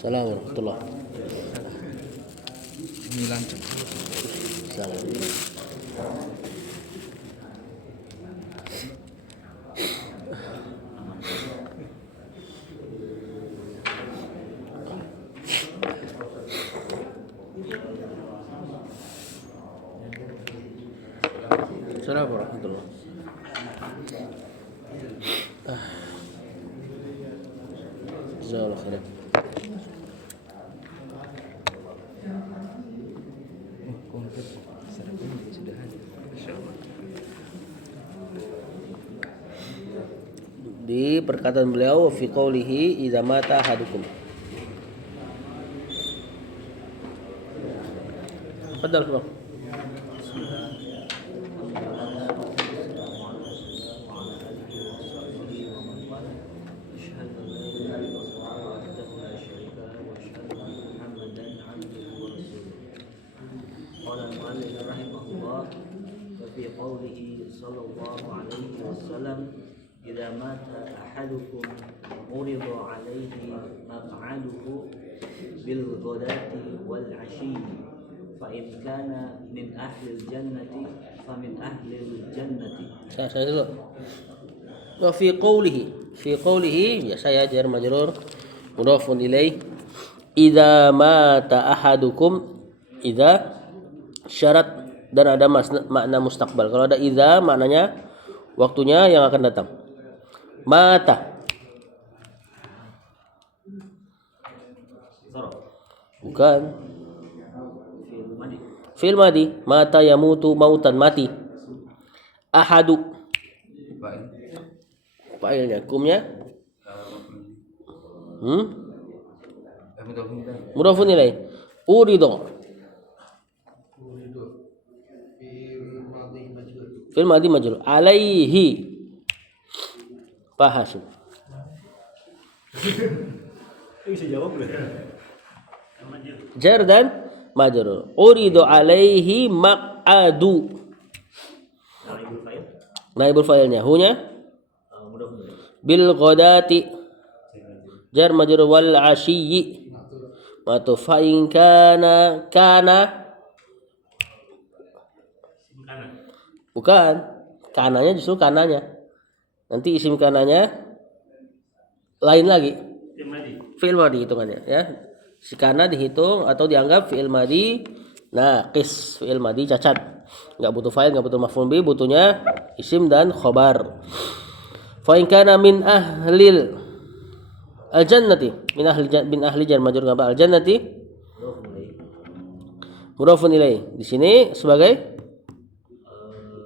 Assalamualaikum warahmatullahi Ini lancang. wabarakatuh. Assalamualaikum warahmatullahi Jazakallahu khairan. Konkret sarapan sudah ada. Insyaallah. Di perkataan beliau fi qoulihi idza mata ahadukum. Fadal bang. قال المؤلف رحمه الله وفي قوله صلى الله عليه وسلم إذا مات أحدكم عرض عليه مقعده بالغداة والعشي فإن كان من أهل الجنة فمن أهل الجنة. Saya dulu. Wa fi qoulihi ya saya jar majrur mudhafun ilaih idza mata ahadukum idza syarat dan ada makna mustaqbal. Kalau ada idza maknanya waktunya yang akan datang. Mata bukan fi'il madi mata yamutu mautan mati ahadu Baik. fa'ilnya kumnya Mudahun mudhafun ilaih urido fil madi majrur alaihi Hasim. Bisa jawab boleh. Jar dan majrur urido alaihi maq'adu naibul fa'ilnya hunya bil ghadati jar majrur wal ashiyyi matu fa in kana bukan kananya justru kananya nanti isim kananya lain lagi fi'il madi hitungannya ya si kana dihitung atau dianggap fi'il madi naqis fi'il madi cacat nggak butuh fa'il nggak butuh maf'ul bih butuhnya isim dan khobar fa in kana min ahlil al-jannati min ahli jar majrur ngapa al-jannati mudhafun ilaih di sini sebagai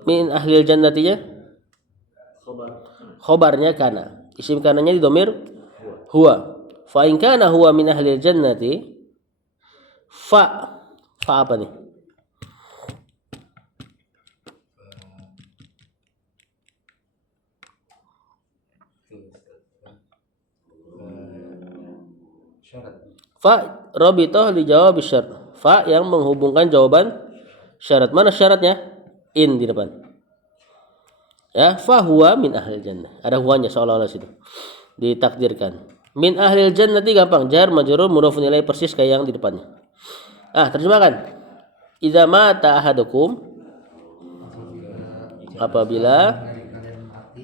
min ahli al-jannatinya khobarnya kana isim kananya di dhamir huwa fa in kana huwa min ahli al-jannati fa apa nih syarat. fa rabithah dijawab syarat fa yang menghubungkan jawaban syarat mana syaratnya in di depan ya fa huwa min ahli jannah ada huwanya seolah-olah situ ditakdirkan min ahli jannati gampang jar majrur mudhafun ilaih persis kayak yang di depannya terjemahkan idza mata ahadukum apabila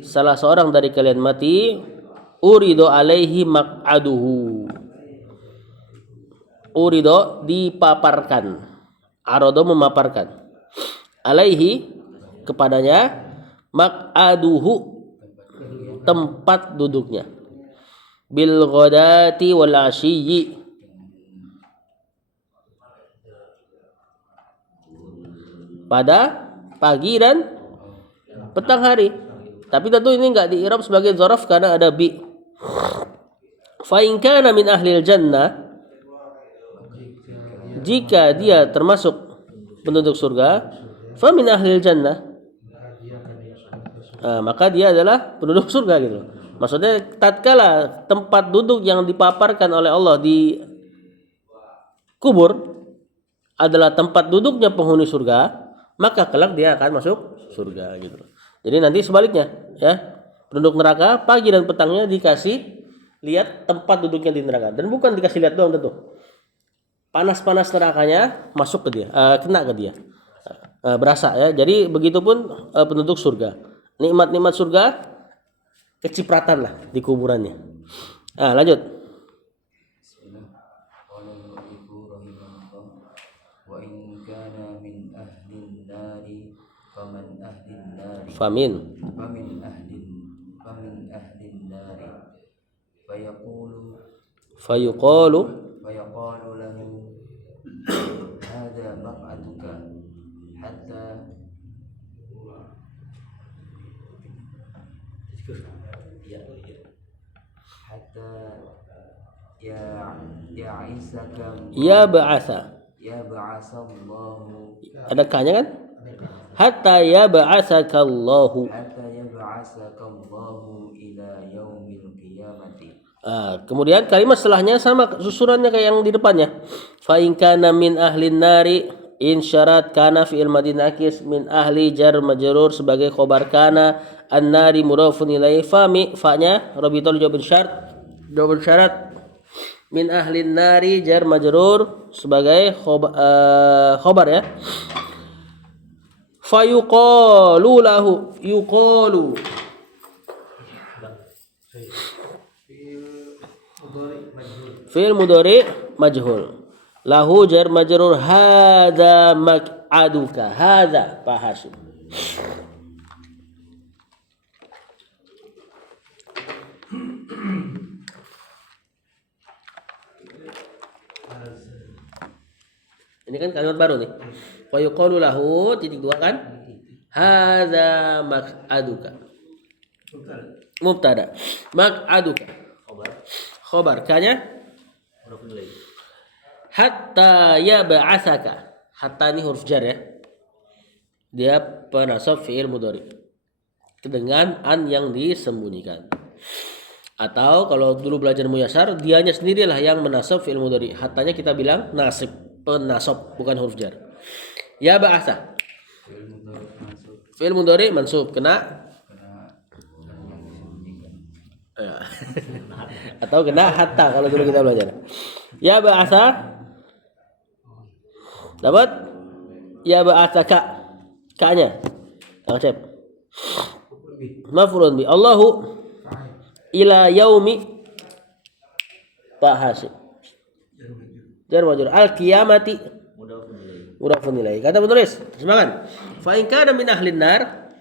salah seorang dari kalian mati urido alaihi maq'aduhu urido dipaparkan arodo memaparkan alaihi kepadanya maq'aduhu tempat duduknya bil ghadati wal ashiyyi pada pagi dan petang hari tapi tentu ini enggak di-i'rab sebagai dzaraf karena ada bi fa in kana min ahlil jannah jika dia termasuk penduduk surga fa min ahlil jannah maka dia adalah penduduk surga gitu. Maksudnya tatkala tempat duduk yang dipaparkan oleh Allah di kubur adalah tempat duduknya penghuni surga, maka kelak dia akan masuk surga gitu. Jadi nanti sebaliknya ya. Penduduk neraka pagi dan petangnya dikasih lihat tempat duduknya di neraka. Dan bukan dikasih lihat doang tentu. Panas-panas nerakanya masuk ke dia, kena ke dia. Berasa ya. Jadi begitupun penduduk surga. Nikmat-nikmat surga kecipratan lah di kuburannya. Lanjut. Bismillah. Qala al-mu'allifu rahimahullah wa in kana min ahlin nari faman ahlin nari Famin. famin ahlin nari Fayuqalu fayaqalu lahu hadha maq'aduka hatta hatta ya'isaka ya ba'asa. ya ba'asallahu Ada kanya kan? Hatta ya ba'asakallahu. hatta yab'asakallahu ila yaumil qiyamati. Kemudian kalimat setelahnya sama susunannya kayak yang di depannya. Fa in kana min ahlin nari in syarat kana fi'il madhi nakis min ahli jar majrur sebagai khobar kana an-nari mudhafun ilaihi fa-nya rabitul jawab syarat min ahlin nari jar majrur sebagai khobar ya. Fa yuqalu lahu yuqalu fi'il mudhari majhul lahu jar majrur hadza maq'aduka hadza Pak Hasyim. Ini kan kalimat baru nih. Wa yuqalu lahu titik dua kan? Hadza maq'aduka. Mubtada. Maq'aduka. Khobar kanya hatta ya ba'asaka. Hatta ini huruf jar ya. Dia penasab fi'il mudhari dengan an yang disembunyikan. Atau kalau dulu belajar muyasar, dianya sendirilah yang menasab fi'il mudhari. Hattanya kita bilang nasib, penasab bukan huruf jar. Ya ba'asa. Fi'il mudhari mansub kena atau kena hatta kalau dulu kita belajar. Ya ba'asa dapat ya ba'asaka ka-nya. Kang Cep. Maf'ulun bi Allahu ila yaumi Pak Hasyim. Jar majrur al qiyamati mudhafun ilaihi. Kata penulis, terjemahkan. Fa in kana min ahlin nar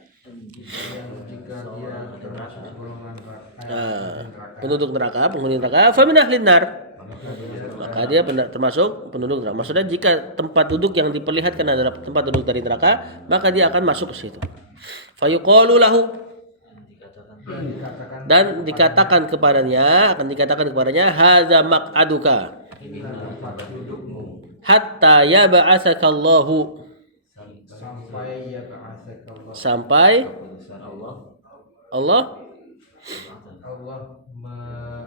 penduduk neraka, penghuni neraka, fa min ahlin nar. Maka dia termasuk penduduk neraka. Maksudnya jika tempat duduk yang diperlihatkan adalah tempat duduk dari neraka, maka dia akan masuk ke situ. Fa yuqalu lahu dan dikatakan kepadanya, hadza maq'aduka hatta yab'atsakallahu sampai Allah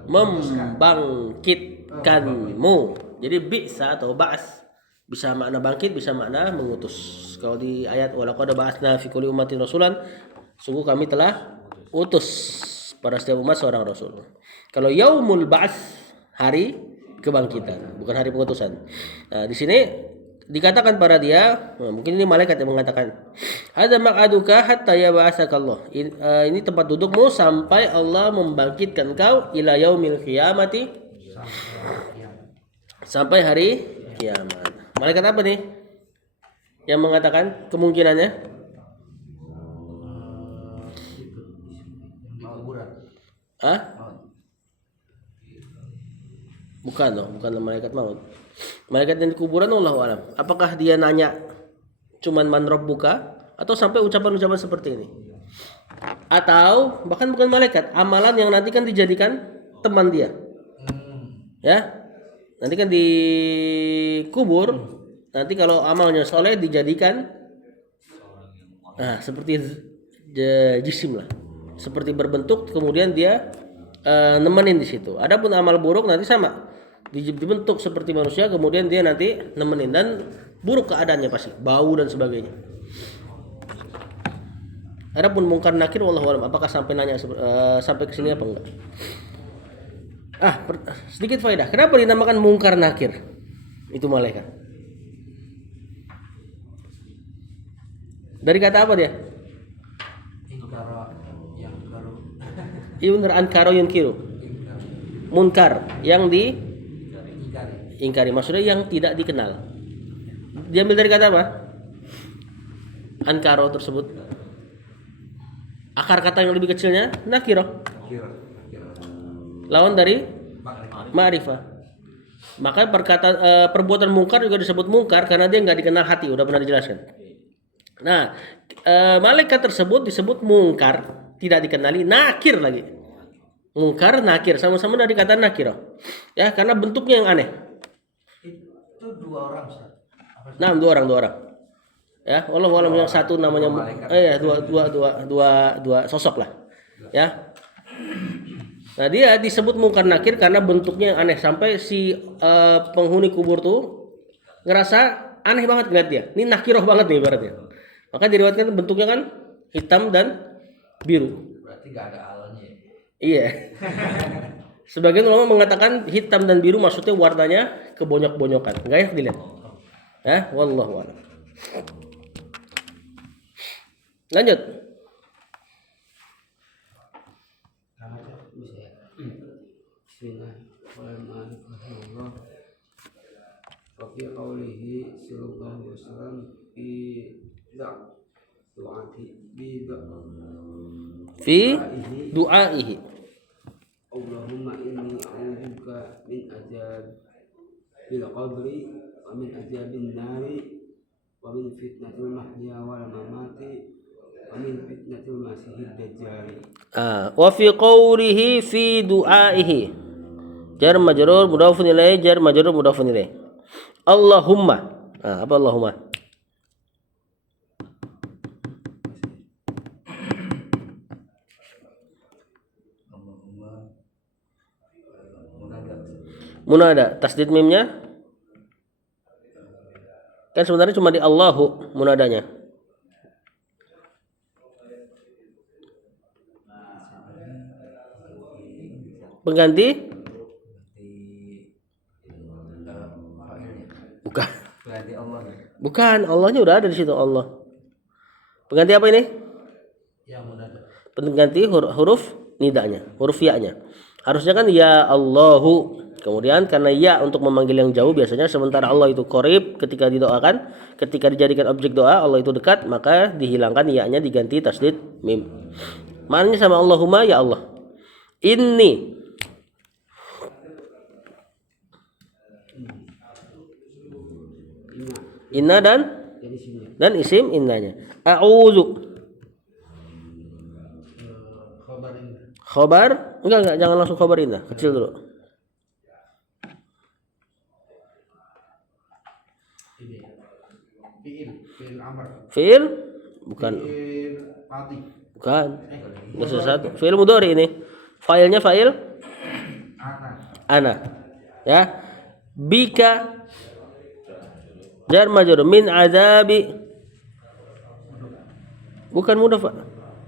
membangkitkanmu. Jadi bi'sa atau ba's bisa makna bangkit, bisa makna mengutus. Kalau di ayat walaqad ba'atsna fi kulli ummatin rasulan, sungguh kami telah utus pada setiap umat seorang rasul. Kalau yaumul ba's, hari kebangkitan, bukan hari pengutusan. Nah, di sini dikatakan pada dia, mungkin ini malaikat yang mengatakan, hadza maq'aduka hatta yab'atsakallah. Ini tempat dudukmu sampai Allah membangkitkan kau ila yaumil qiyamati, sampai hari kiamat. Malaikat apa nih yang mengatakan kemungkinannya? Bukan malaikat maut. Malaikat yang di kuburan Allah alam. Apakah dia nanya cuman man rabbuka atau sampai ucapan-ucapan seperti ini? Atau bahkan bukan malaikat, amalan yang nanti kan dijadikan teman dia. Ya. Nanti kan di kubur, nanti kalau amalnya soleh dijadikan seperti jisim lah. Seperti berbentuk, kemudian dia nemenin di situ. Adapun amal buruk nanti sama, dibentuk seperti manusia, kemudian dia nanti nemenin dan buruk keadaannya pasti, bau dan sebagainya. Adapun mungkar nakir wallahu alam, apakah sampai nanya sampai ke sini apa enggak? Sedikit faedah. Kenapa dinamakan mungkar nakir? Itu malaikat. Dari kata apa dia? Ingkara yang karu. Iya benar, ankaro yunkiru. Munkar yang ingkari, maksudnya yang tidak dikenal. Diambil dari kata apa? Ankaro tersebut. Akar kata yang lebih kecilnya nakiro. Lawan dari ma'rifah. Maka perbuatan mungkar juga disebut mungkar karena dia nggak dikenal hati, udah pernah dijelaskan. Nah, malaikat tersebut disebut mungkar, tidak dikenali, nakir lagi. Mungkar, nakir, sama-sama dari kata nakiro. Ya, karena bentuknya yang aneh. Itu dua orang, Ustaz. Nah, dua orang. Ya, walau yang satu namanya dua sosok lah. Ya. Nah, dia disebut mungkar nakir karena bentuknya yang aneh sampai si penghuni kubur tuh ngerasa aneh banget ngeliat dia. Ini nakiroh banget nih ibaratnya. Maka diriwayatkan bentuknya kan hitam dan biru. Berarti nggak ada alanya. Iya. Sebagian ulama mengatakan hitam dan biru maksudnya warnanya kebonyok-bonyokan. Enggak ya dilihat. Ya, wallahu a'lam. Lanjut. Bismillahirrahmanirrahim. Wa fi qawlihi sallallahu alaihi wasallam fi du'aihi. Allahumma inni a'udzubika min azabil qabri wa min azabin nari wa min fitnatil mahya wal mamati wa min fitnatil masiihid dajjal. Wa fi qawlihi fi du'aihi. Jar majrur mudhafun ilaih, jar majrur mudhafun ilaih. Allahumma. Apa Allahumma? Munada, tasdid mimnya kan sebenarnya cuma di Allahu munadanya. Pengganti? Bukan. Berarti Allah. Bukan, Allahnya udah ada di situ Allah. Pengganti apa ini? Ya munada. Pengganti huruf nidanya, huruf ya-nya. Harusnya kan ya Allahu. Kemudian karena ya untuk memanggil yang jauh biasanya, sementara Allah itu qarib ketika didoakan, ketika dijadikan objek doa Allah itu dekat, maka dihilangkan ya-nya diganti tasdid mim. Maknanya sama Allahumma ya Allah. Inni inna dan isim innanya. A'udzu. Khobar? Enggak, jangan langsung khobar inna, kecil dulu. Fi'il? Bukan. Bukan. Udah satu. Fi'il mudhari ini. Fa'ilnya fa'il? Ana. Ya. Bika jar majrur min azabi. Bukan mudhaf.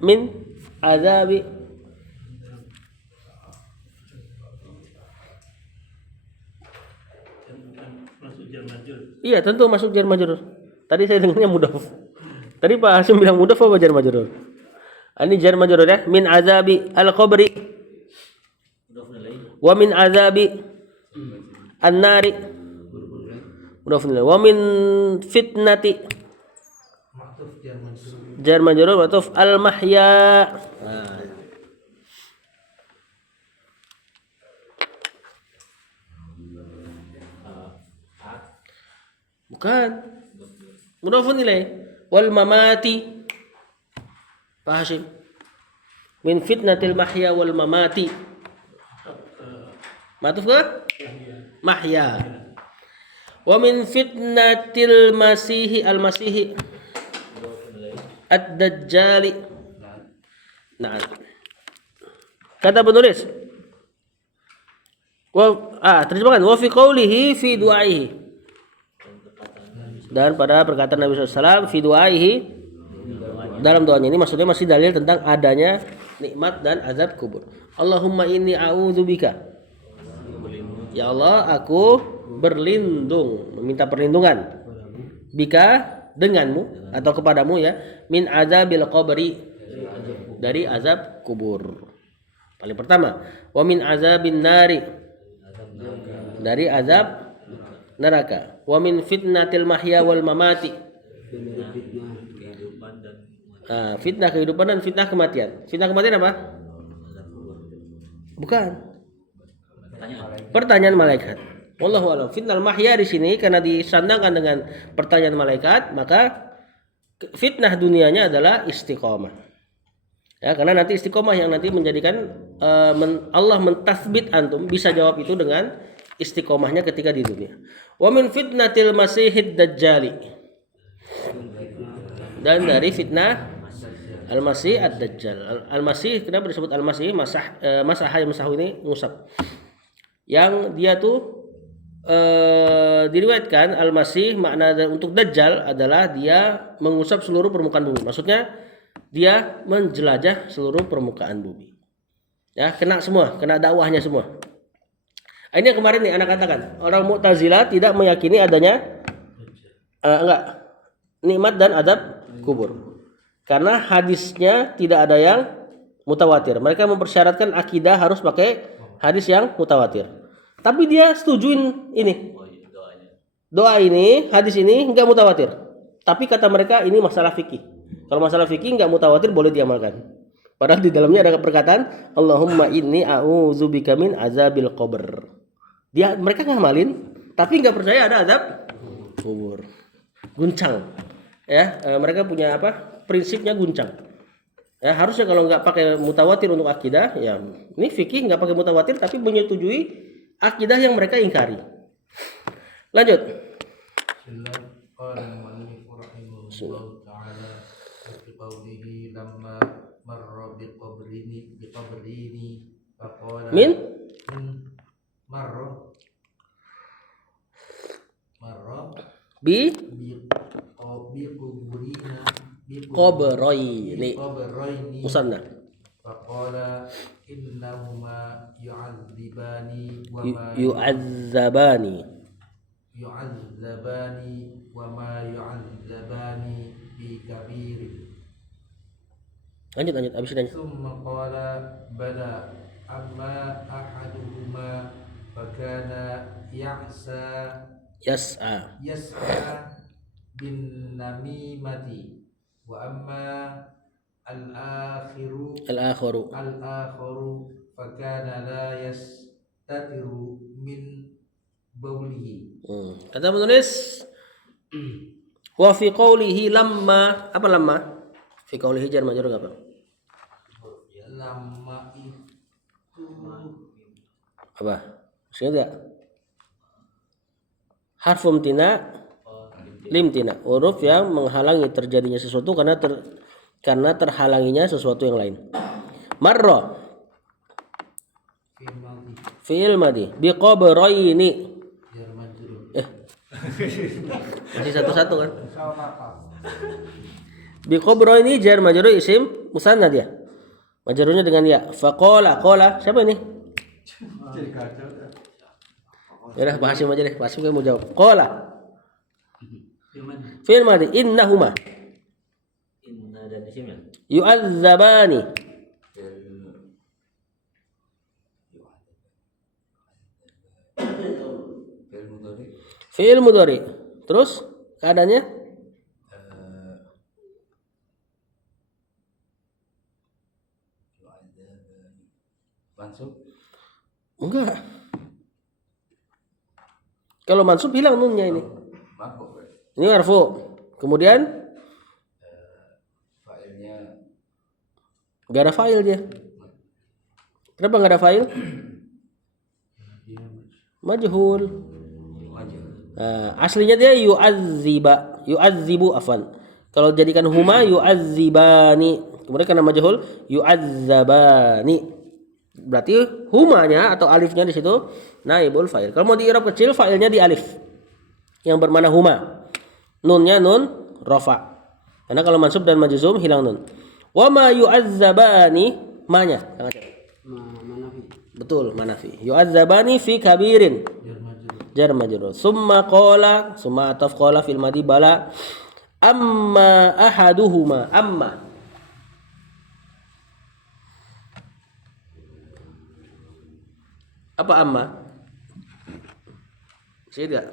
Min azabi. Iya, tentu masuk jar majrur. Tadi saya dengarnya mudhaf. Tadi Pak Hasim bilang mudhaf apa jar majrur? Ini jar majrur ya. Min azabi al-qabri. Wa min azabi an-nari. Mudhaf ilaih. Wa min fitnati. Jar majrur matuf al-mahya. Bukan. Mudhafun ilaih. Wal mamati. Pak Hasyim. Min fitnatil mahya wal mamati. Matuf ke? Mahya. Wa min fitnatil masihi al-masihi ad-dajjali. Nah. Kata penulis. Terjemahkan wa fi qawlihi fi du'aihi. Dan pada perkataan Nabi SAW fi du'aihi, dalam doanya ini maksudnya masih dalil tentang adanya nikmat dan azab kubur. Allahumma inni a'udzubika Ya Allah, aku berlindung, meminta perlindungan. Bika denganmu atau kepadamu ya, min azabil qabri, dari azab kubur. Paling pertama, wa min azabin nari, dari azab neraka. Wa min fitnatil mahya wal mamati, fitnah kehidupan dan fitnah kematian. Fitnah kematian apa? Bukan. Pertanyaan malaikat. Wallahu a'lam. Fitnah mahya di sini karena disandangkan dengan pertanyaan malaikat, maka fitnah dunianya adalah istiqomah. Ya, karena nanti istiqomah yang nanti menjadikan Allah mentasbit antum bisa jawab itu dengan istiqomahnya ketika di dunia. Wa min fitnatil masihid dajjali, dan dari fitnah al-masih ad-dajjal. Al-masih kenapa disebut al-masih? Masah ini ngusap. Yang dia tuh diriwayatkan al-masih makna untuk dajjal adalah dia mengusap seluruh permukaan bumi. Maksudnya dia menjelajah seluruh permukaan bumi. Ya, kena semua, kena dakwahnya semua. Ini yang kemarin nih anak katakan, orang Mu'tazilah tidak meyakini adanya nikmat dan adab kubur. Karena hadisnya tidak ada yang mutawatir. Mereka mempersyaratkan akidah harus pakai hadis yang mutawatir. Tapi dia setujuin ini. Doa ini, hadis ini enggak mutawatir. Tapi kata mereka ini masalah fikih. Kalau masalah fikih enggak mutawatir boleh diamalkan. Padahal di dalamnya ada perkataan Allahumma inni a'udzubika min azabil qabr. Mereka ngamalin tapi enggak percaya ada azab kubur. Guncang. Ya, mereka punya apa? Prinsipnya guncang. Ya, harusnya kalau enggak pakai mutawatir untuk akidah, ya ini fikih enggak pakai mutawatir tapi menyetujui akidah yang mereka ingkari. Lanjut. Min bi qabraini musanna. Faqala innahuma yu'adzabani wa ma yu'adzabani bi kabirin. Lanjut habisin aja. Summa qala bala amma ahaduhuma fakana yas'a bin namimati wa amma al-akhiru fakana la yastatiru min baulihi. Kata penulis wa fi qawlihi lamma, apa lamma? Fi qawlihi jar majrur apa? Lamma itu apa? Maksudnya enggak? Harfum tina limtina, huruf yang menghalangi terjadinya sesuatu karena terhalanginya sesuatu yang lain. Marra fi'il madhi bi qabraini. Masih satu-satu kan? Bi qabraini jar majrur isim musanna dia. Majrurnya dengan ya. Faqala siapa ini? Ya udah Pak Hasyim aja deh. Pak Hasyim kamu mau jawab. Qala fi'il madhi innahuma dan isimnya yu'adzabani fi'il mudhari. Terus keadaannya mansub? enggak. Kalau mansub hilang nunnya ini. Ini marfu. Kemudian fa'ilnya enggak ada fa'il dia. Kenapa enggak ada fa'il? Majhul. Aslinya dia yu'adzibu afan. Kalau jadikan huma yu'adzibani. Kemudian karena majhul yu'adzabani. Berarti humanya atau alifnya di situ naibul fa'il. Kalau mau di i'rab kecil fa'ilnya di alif yang bermakna huma. Nunnya nun rafa. Karena kalau mansub dan majzum hilang nun. Wa ma yu'adzabani ma-nya. Betul, manafi. Yu'adzabani fi kabirin. Jar majrur. Summa qala, summa ataf qala fil madi bala. Amma ahaduhuma, amma. Apa amma? Saya tidak.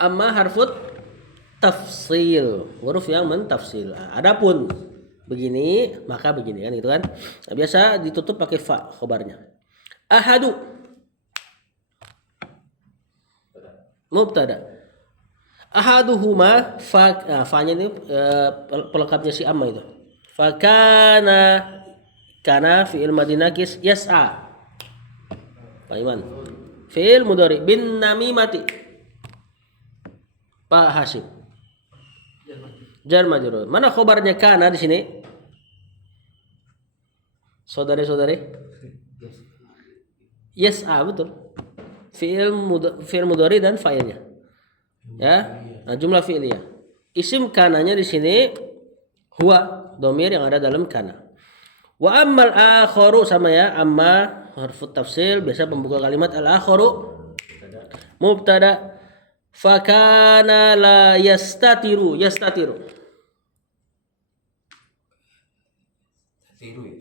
Amma harfut tafsil, huruf yang mentafsil. Adapun begini, maka begini kan gitu kan. Nah, biasa ditutup pakai fa khobarnya. Ahadu mubtada. Ahaduhuma fa, fa-nya ini pelengkapnya si amma itu. Fakana kana fi'il madhi nakis yas'a. Pak Iman. Fi'il mudhari bin namimati. Pak Hasyim. Jar majrur. Mana khobarnya kana di sini? Saudari-saudari? Yas'a, betul. Fi'il mudhari dan fa'ilnya. Ya. Nah, jumlah fi'liyah. Isim kananya di sini huwa, domir yang ada dalam kana. Wa ammal akharu sama ya, amma harfut tafsil biasa pembuka kalimat al akharu mubtada. Fakana la yastatiru, yastatiru. Tiru ya.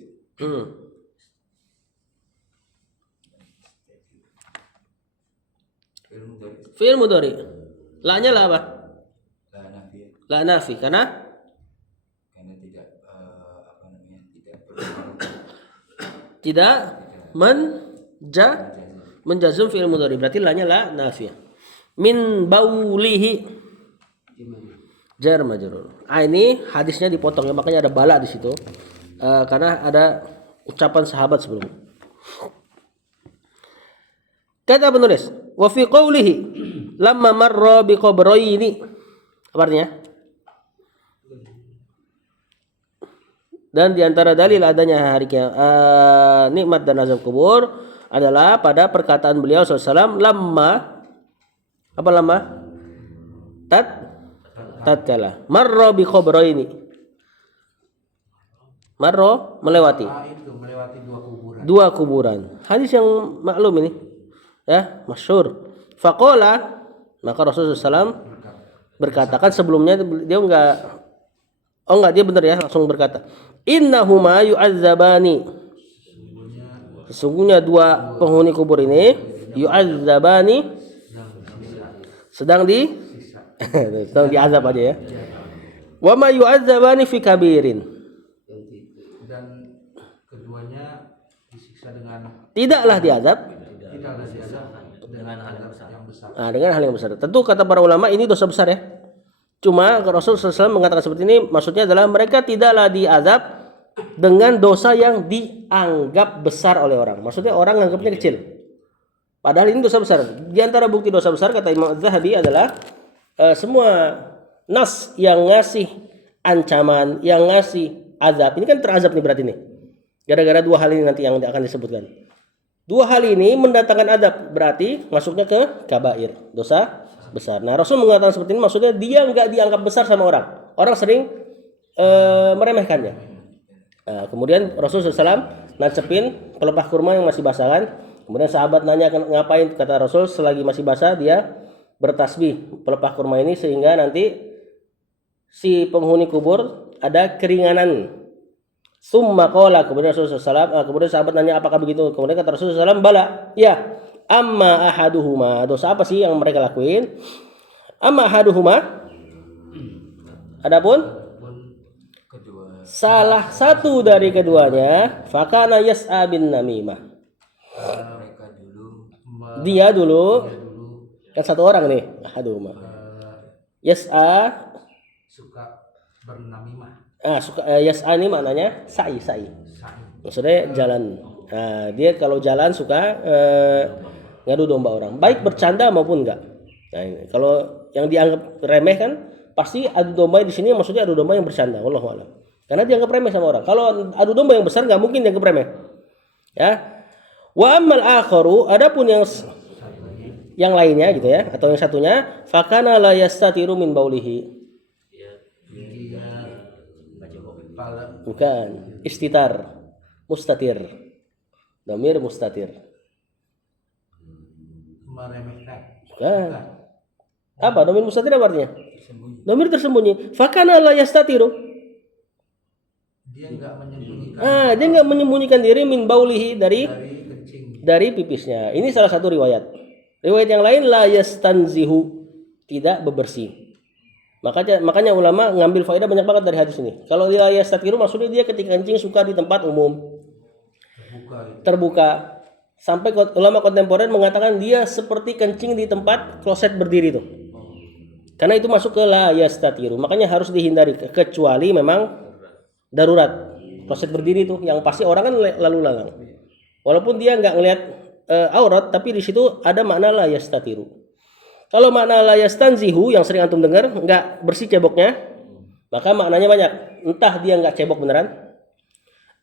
Fi'il mudhari. La-nya la apa? La nafi. La nafi karena Tidak tidak menjazum fi'il mudhari. Berarti la-nya la nafiyah. Min baulihi jar majrur. Ini hadisnya dipotong ya, makanya ada bala di situ. Karena ada ucapan sahabat sebelumnya. Kata penulis, wa fi qawlihi lamma marra bi qabrayni. Apa artinya? Dan diantara dalil adanya hari nikmat dan azab kubur adalah pada perkataan beliau SAW lamma, apa lama? Tatkala marra bi qabrayni. Marra melewati. itu melewati Dua kuburan. Hadis yang maklum ini. Ya, masyhur. Faqala, maka Rasulullah SAW berkata, kan sebelumnya dia enggak dia benar ya, langsung berkata, innahuma yu'adzabani. Sesungguhnya dua penghuni kubur ini yu'adzabani sedang diazab aja ya. Wa ma yu'adzabani fi kabirin. Dan keduanya disiksa dengan Tidaklah diazab dengan hal yang besar. Nah, dengan hal yang besar. Tentu kata para ulama ini dosa besar ya. Cuma Rasul SAW mengatakan seperti ini, maksudnya adalah mereka tidaklah diazab dengan dosa yang dianggap besar oleh orang. Maksudnya orang menganggapnya kecil. Padahal ini dosa besar. Di antara bukti dosa besar kata Imam Az-Zahabi adalah semua nas yang ngasih ancaman, yang ngasih azab. Ini kan terazab nih berarti nih. Gara-gara dua hal ini nanti yang akan disebutkan. Dua hal ini mendatangkan adab, berarti masuknya ke kabair, dosa besar. Nah, Rasul mengatakan seperti ini, maksudnya dia nggak dianggap besar sama orang. Orang sering meremehkannya. Nah, kemudian Rasul SAW nancepin pelepah kurma yang masih basah kan. Kemudian sahabat nanya ngapain, kata Rasul selagi masih basah dia bertasbih pelepah kurma ini sehingga nanti si penghuni kubur ada keringanan. Summa qala, kemudian Rasulullah SAW, kemudian sahabat nanya apakah begitu, kemudian kata Rasulullah SAW, bala, ya, amma ahaduhuma, dosa apa sih yang mereka lakuin? Amma ahaduhuma, adapun Kedua salah satu dari keduanya, fakana yas'a bin namimah. mereka Dia dulu, dulu kan satu orang nih, ahaduhuma. Yas'a, suka bernamimah. yas'a ini maknanya sa'i. Maksudnya jalan. Nah, dia kalau jalan suka ngadu domba orang, baik bercanda maupun enggak. Nah, ini. Kalau yang dianggap remeh kan pasti adu domba di sini maksudnya adu domba yang bercanda, wallahu a'lam. Karena dianggap remeh sama orang. Kalau adu domba yang besar nggak mungkin dianggap remeh. Ya. Wa ammal akharu, adapun yang lainnya gitu ya, atau yang satunya, fakana la yastatiru min baulihi. Bukan. Istitar. Mustatir. Domir mustatir. Meremehkan. Bukan. Apa domir mustatir apa artinya? Domir tersembunyi. Fakana la yastatiru. Dia enggak menyembunyikan Dia nggak menyembunyikan diri min baulihi dari kencing. dari pipisnya. Ini salah satu riwayat. Riwayat yang lain la yastanzihu, tidak bebersih. Makanya ulama ngambil faedah banyak banget dari hadis ini. Kalau la yastatiru maksudnya dia ketika kencing suka di tempat umum, terbuka. Sampai ulama kontemporer mengatakan dia seperti kencing di tempat kloset berdiri tuh. Karena itu masuk ke la yastatiru. Makanya harus dihindari kecuali memang darurat. Kloset berdiri tuh yang pasti orang kan lalu lalang. Walaupun dia nggak ngelihat aurat, tapi di situ ada makna la yastatiru. Kalau makna la yastanzihu yang sering antum dengar, nggak bersih ceboknya, maka maknanya banyak. Entah dia nggak cebok beneran,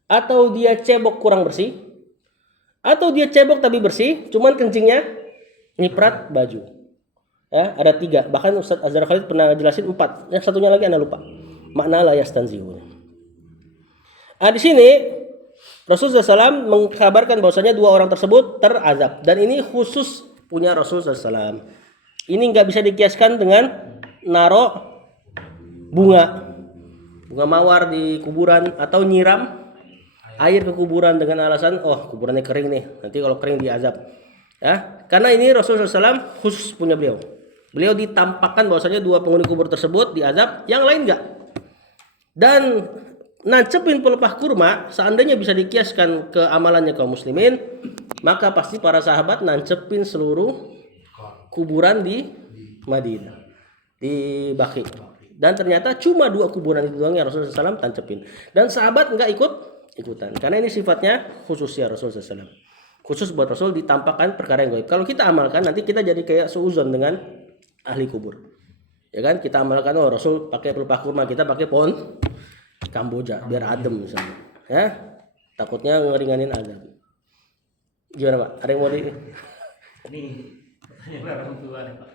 atau dia cebok kurang bersih, atau dia cebok tapi bersih, cuman kencingnya nyiprat baju. Ya, ada 3. Bahkan Ustaz Azhar Khalid pernah jelasin 4. Yang satunya lagi anda lupa. Makna la yastanzihu. Di sini Rasulullah SAW mengkabarkan bahwasanya 2 orang tersebut terazab, dan ini khusus punya Rasulullah SAW. Ini nggak bisa dikiaskan dengan naro bunga mawar di kuburan atau nyiram air ke kuburan dengan alasan kuburannya kering nih, nanti kalau kering diazab. Ya, karena ini Rasulullah SAW khusus punya beliau. Beliau ditampakkan bahwasanya 2 penghuni kubur tersebut diazab, yang lain enggak. Dan nancepin pelepah kurma seandainya bisa dikiaskan ke amalannya kaum muslimin, maka pasti para sahabat nancepin seluruh kuburan di Madinah, di Baqi. Dan ternyata cuma 2 kuburan itu doang yang Rasulullah SAW tancepin. Dan sahabat enggak ikutan. Karena ini sifatnya khusus ya Rasulullah SAW. Khusus buat Rasul ditampakkan perkara yang gaib. Kalau kita amalkan nanti kita jadi kayak seuzon dengan ahli kubur. Ya kan? Kita amalkan Rasul pakai pelepah kurma, kita pakai pohon Kamboja biar adem misalnya. Ya. Takutnya ngeringanin azab. Gimana Pak? Ada yang mau di Ini pertanyaan orang tua nih Pak.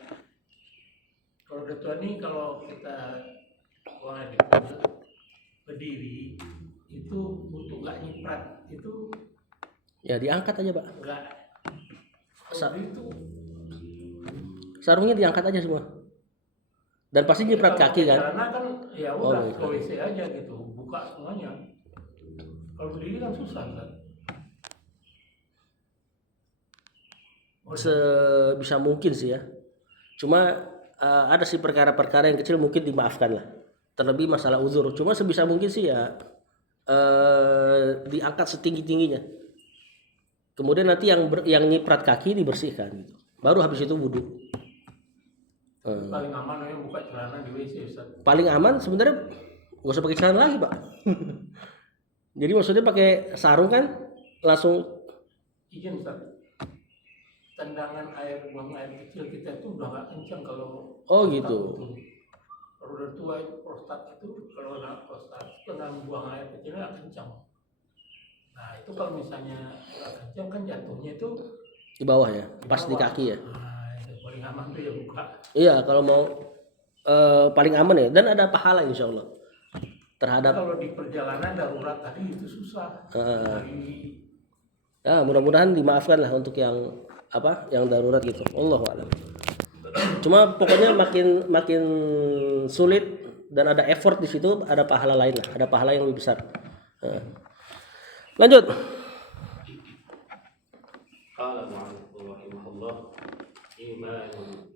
Kalau udah tua nih, kalau kita buang air kecil berdiri itu butuh nggak nyiprat, itu ya diangkat aja Pak. nggak kalau itu Sarungnya diangkat aja semua. Dan pasti nyiprat kaki kan? karena kan ya udah iya. ke WC aja gitu, buka semuanya. Kalau berdiri kan susah kan. Sebisa mungkin sih ya. Cuma ada sih perkara-perkara yang kecil mungkin dimaafkan lah. Terlebih masalah uzur. Cuma sebisa mungkin sih ya diangkat setinggi-tingginya. Kemudian nanti yang nyiprat kaki dibersihkan gitu. Baru habis itu wudhu. Paling aman ya buka celana di WC Ustaz. Paling aman sebenarnya nggak usah pakai celana lagi Pak. Jadi maksudnya pakai sarung kan langsung. Izin Ustaz. Tendangan buang air kecil kita itu udah nggak kencang kalau Gitu. Kalau udah tua itu prostat itu kalau anak prostat tendangan buang air kecilnya nggak kencang. Nah itu kalau misalnya nggak kencang kan jatuhnya itu Di bawah ya, pas di kaki ya. Nah itu paling aman tuh ya buka. Iya kalau mau paling aman ya, dan ada pahala insya Allah terhadap. Kalau di perjalanan darurat tadi itu susah. Ya mudah-mudahan dimaafkan lah untuk yang darurat gitu. Allahu a'lam. Cuma pokoknya makin sulit dan ada effort di situ, ada pahala lain lah, ada pahala yang lebih besar. Lanjut. Qala mu'allif rahimahullah imanun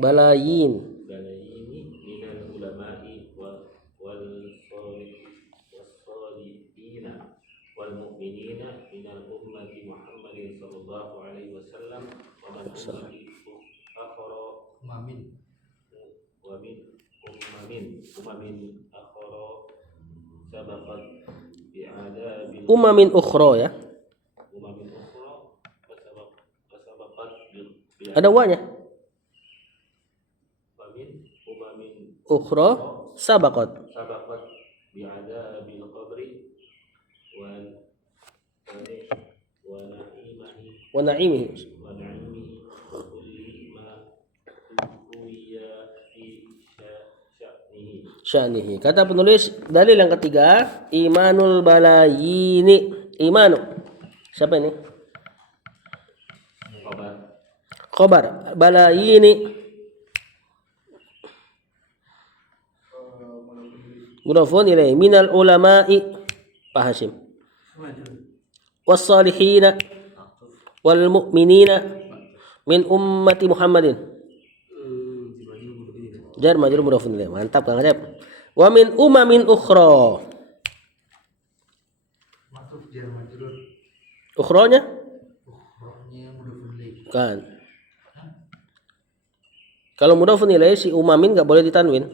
Balayin. balayini minal ulama'i wal salihina wal mu'minina minal ummati Muhammadin sallallahu alaihi wasallam wa man ummati akhara Mamin. wa min umamin akhara sabaqat bi'adabil Umamin ukhra ya. umamin ukhra sabaqat Ada wanya. umamin Ukhra sabaqat. sabaqat bi'adabil qabri wa na'imahi Wa na'imihi. wa na'imihi wa kulli ma ruwiya fi sya'nihi. Kata penulis dalil yang ketiga, imanul balayini. Imanu. Siapa ini? Khobar. Khobar. Balayini. Mudhafun ilaih. Minal ulama'i. Pak Hashim. Was-salihina. Wal mu'minina. Min ummati Muhammadin. Jar majrur mudhafun ilaih. Mantap Kang Acep. Wa min umamin ukhra. Masuk jar majrur. Ukhronya? Rohnya mudhafun ilaih. Kan. Kalau mudhafun ilaih si umamin enggak boleh ditanwin.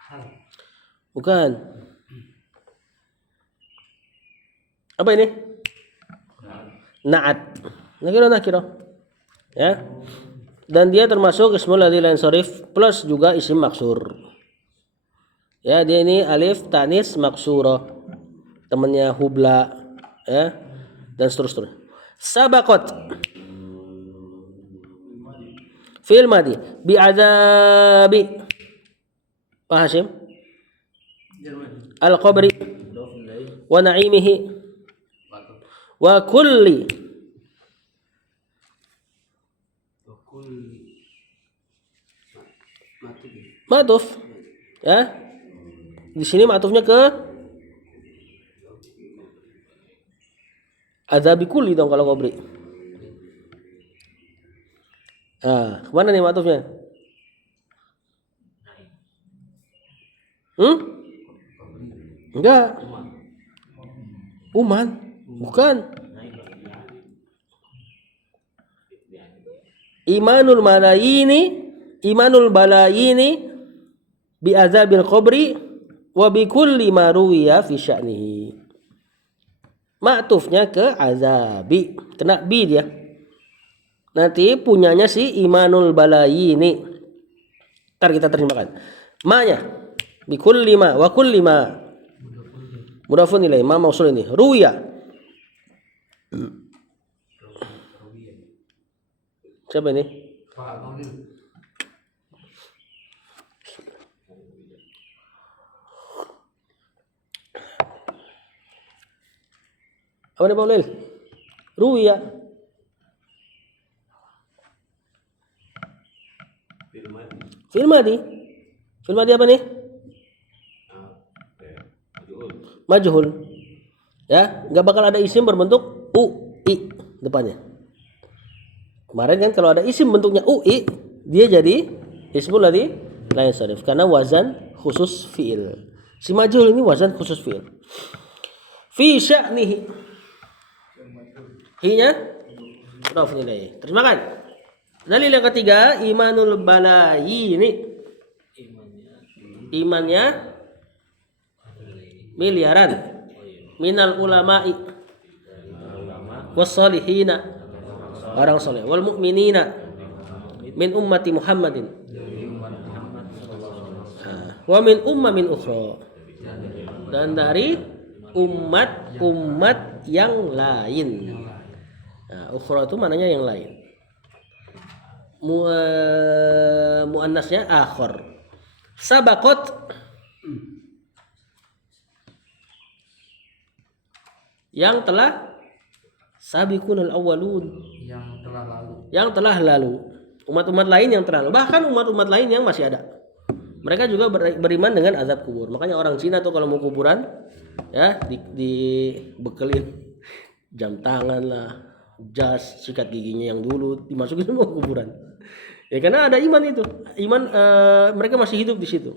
Hal. Bukan. Apa ini? Na'at. Nakira. Ya. Dan dia termasuk ismul ladzi la yansharif plus juga isim maksur. Ya, dia ini alif tanis maksura. Temannya hubla, ya. Dan seterusnya. Sabaqat. Fi'il madi bi adzabi. Pak Hashim. Al-qabri wa na'imihi wa kulli matuf, ya. Di sini matufnya ke adzabi kulli dong kalau qabri. Ah, kemana nih matufnya? Enggak. Uman, bukan. Imanul balayini bi azabil qabri wa bi kulli ma ruwiya fi sya'nihi. Ma'tufnya ke azabi, kena bi dia. Nanti punyanya si imanul balayini. Ntar kita terjemahkan. Ma-nya bi kulli ma wa kulli ma. Mudhafun ilaih ma mausul ini. Ruwiya. Siapa ini? Pak Maulid. Apa nih Pak Ulil? Ruwiya. Fi'il madi. Fi'il madi apa nih? Majhul. Ya, nggak bakal ada isim berbentuk ui depannya. Kemarin kan kalau ada isim bentuknya ui, dia jadi ismul ladzi la yansharif karena wazan khusus fi'il. Si majhul ini wazan khusus fi'il. Fi sya'nihi. Hi-nya mudhaf ilaih. Terjemahkan. Dalil yang ketiga, imanul balayini. Imannya miliaran. Minal ulama'i was-salihina, orang saleh, wal mu'minina min ummati Muhammadin. Wa min ummamin ukhra. Dan dari umat-umat yang lain. Nah, ukhra itu maknanya yang lain. Muannasnya akhar. Sabaqat yang telah sabiqunal awwalun yang telah lalu umat-umat lain yang telah lalu, bahkan umat-umat lain yang masih ada, mereka juga beriman dengan azab kubur. Makanya orang Cina tuh kalau mau kuburan ya dibekelin jam tangan lah, jas, sikat giginya yang dulu dimasukin semua kuburan ya, karena ada iman itu, mereka masih hidup di situ.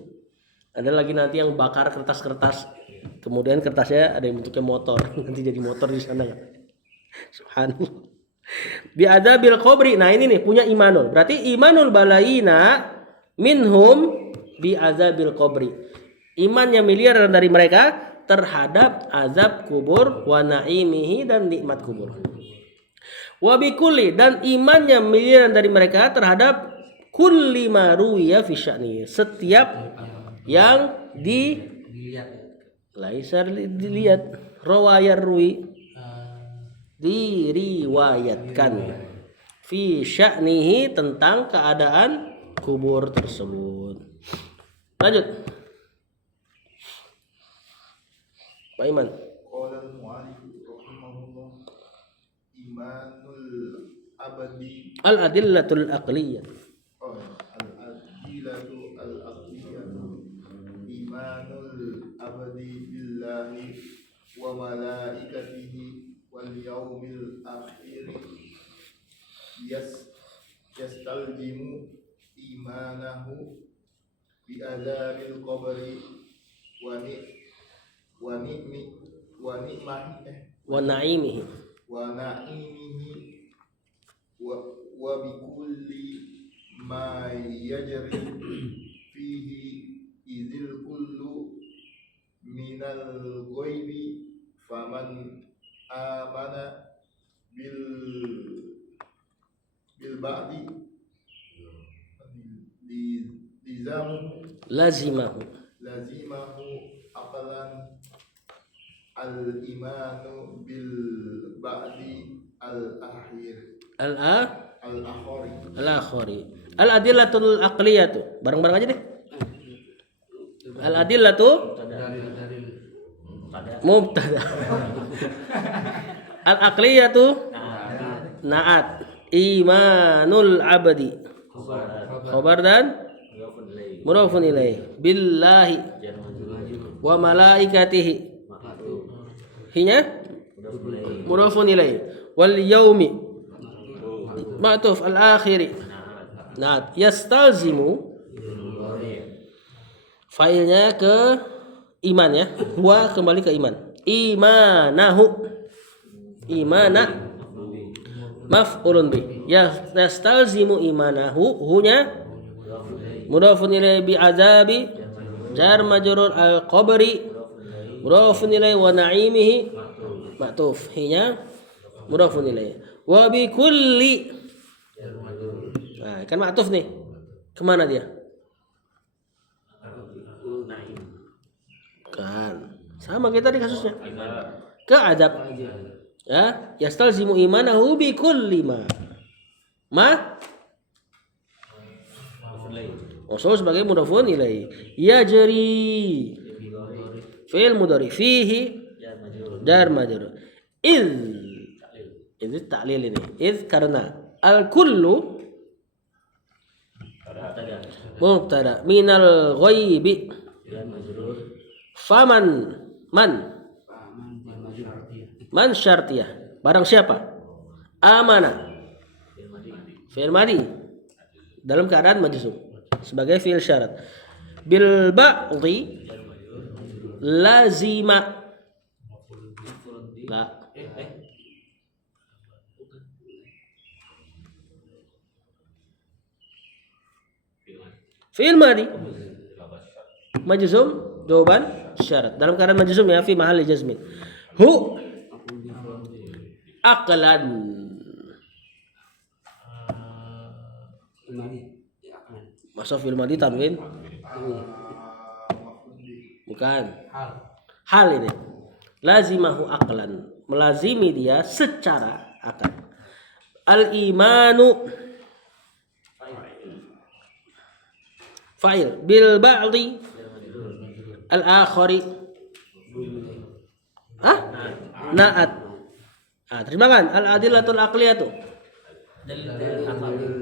Ada lagi nanti yang bakar kertas-kertas, kemudian kertasnya ada yang bentuknya motor, nanti jadi motor di sana. Subhanallah. Bi adzabil qabri. Nah ini nih punya imanul. Berarti imanul balayina minhum bi adzabil qabri. Imannya miliaran dari mereka terhadap azab kubur, wa naimihi, dan nikmat kubur. Wa bi kulli, dan imannya miliaran dari mereka terhadap kulli ma ruwiya fi sya'ni. Setiap yang dilihat rawayar ruwi diriwayatkan fi sya'nihi, tentang keadaan kubur tersebut. Lanjut. Pak Iman. Qala al-mu'allif rahimahullah imanul abadi Al-adillatul aqliyah. al-adilatu al-aqliyatu imanul abadi billahi wa malaikatihi wal yaumil akhir yastalzimu imanahu bi adzabil qabri wa Wa na'imihi. wa na'imihi wa bi kulli ma yajri fihi idzil kullu minal ghaibi faman amana bil ba'di Lazimahu. aqlan al imanu bil ba'di al akhir Al-akhari. Al-adillatul aqliyatu. Bareng-bareng aja deh. Al-adillatu mubtada. Al-aqliyatu na'at. Imanul abadi. Khabar dan mudhafun ilaih. Billahi wa malaikatihi. Hinya mudhafun ilaih. Wal yaumi ma'tuf al-akhiri. Nah, yastalzimu failnya ke iman ya. Wa kembali ke iman. Imanahu. Imana maf'ulun bi. Yastalzimu imanahu, hunya mudhafun ilaihi bi azabi jar majrur al-qabri mudhafun ilaihi wa na'imihi ma'tuf. Hinya mudhafun ilaihi. Wa bi kulli. Nah, kan ma'tuf nih. Kemana dia? Kan. Sama kita di kasusnya. Ke adab. Ya, yastalzimu imanahu bi kulli ma. Usul sebagai mudhafun ilaihi. Yajri. Fi'il mudhari fihi jar majrur. Ini ta'lil ini. Karena al-kullu mubtada minal ghaibi. Faman man syartiyah. Barang siapa? Amana. Fi'il madi dalam keadaan majzum sebagai fi'il syarat. Bil ba'dhi lazima. La. Fi'il madi majzum jawaban syarat dalam keadaan majzum ya, fi mahalli jazmin. Hu aqlan. Masa fi'il madi tanwin? Bukan. Hal ini. Lazimahu aqlan. Melazimi dia secara akal. Al-imanu fa'il bil ba'di al-akhari na'at. Terima kan? Al-adillatul aqliyatu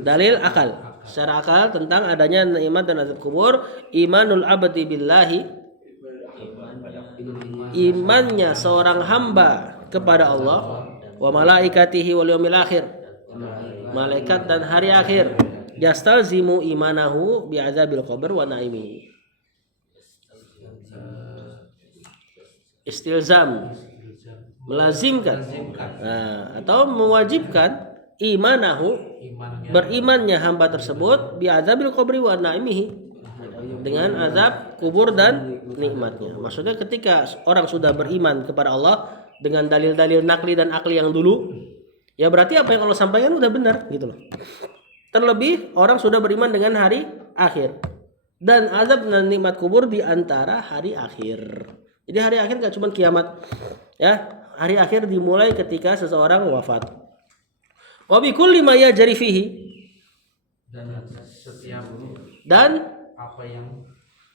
dalil akal, secara akal tentang adanya nikmat dan azab kubur. Imanul abdi billahi, imannya seorang hamba kepada Allah. Wa malaikatihi wal yaumil akhir, malaikat dan hari akhir. Yastalzimu imanahu bi azabil qabr wa naimihi. Istilzam, melazimkan, atau mewajibkan imanahu, berimannya hamba tersebut bi azabil qabri wa naimihi, dengan azab kubur dan nikmatnya. Maksudnya ketika orang sudah beriman kepada Allah dengan dalil-dalil nakli dan akli yang dulu, ya berarti apa yang Allah sampaikan udah benar gitu loh. Terlebih orang sudah beriman dengan hari akhir dan azab dan nikmat kubur di antara hari akhir. Jadi hari akhir gak cuma kiamat ya, hari akhir dimulai ketika seseorang wafat. Wa bi kulli ma yajri fihi, Dan setiap dan apa yang